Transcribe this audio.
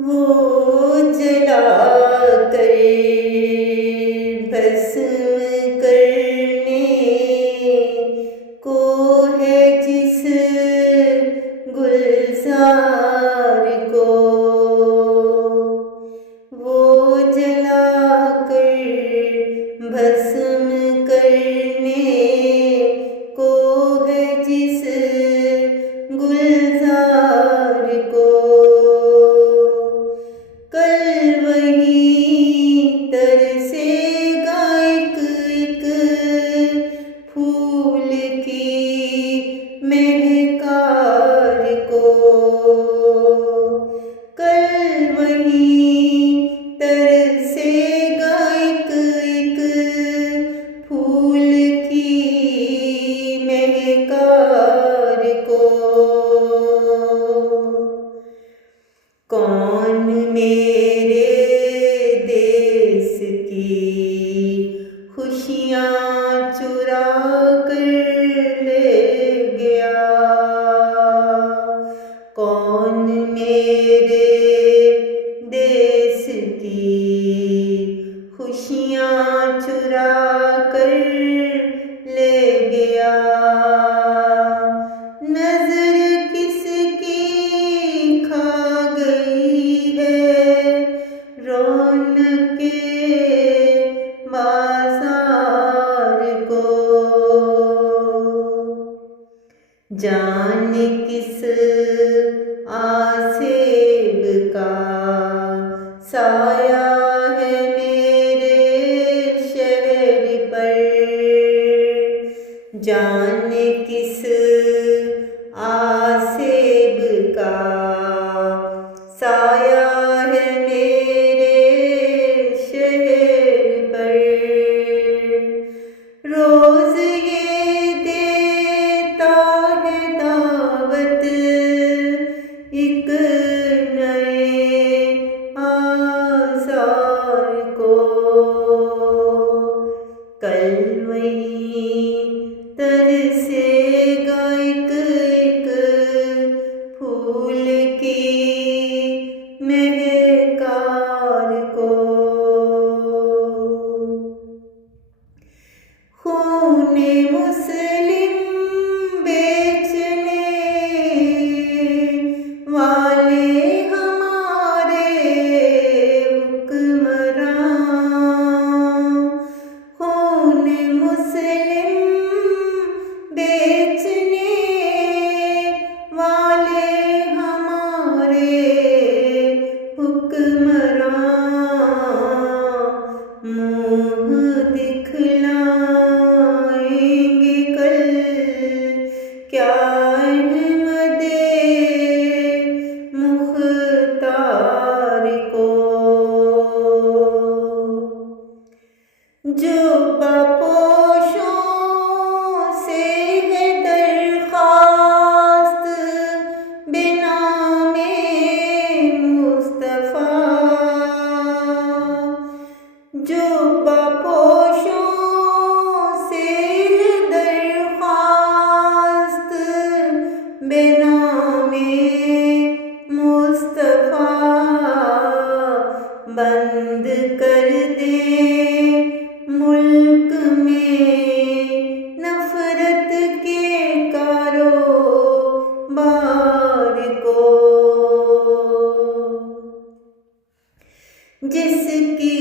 वो जला कर भस्म करने को है जिस गुलजार को, वो जला कर भस्म करने को है जिस गुलजार को, कल वही तरसेगा एक फूल की महकार को, कल वही तरसेगा एक फूल की महकार को। कौन मेरे देश की खुशियाँ चुरा कर ले गया, कौन मेरे देश की खुशियाँ चुरा कर ले गया। नजर किसकी खा गई है रौनके बाजार को, जाने किस आसेब का साया है मेरे शहर पर, जाने किस आसेब का साया है मेरे शहर पर। रोज ये देता है दावत एक नए आज़ार को, कल वही तरसेगा एक फूल की महकार को। खूने मुस्लिम बेचने वाले हमारे हुक्मरां, खूने मुस्लिम बेचने वाले हमारे हुक्मरां, मुँह दिखलाएंगे कल क्या अहमदे मुख्तार को, जो बापोशों से है दरख्वास्त बेनामे मुस्तफ़ा, जो बापोशों से है दरख्वास्त बेनामे मुस्तफ़ा, बंद कर दे मुल्क में नफरत के कारोबार को, जिसकी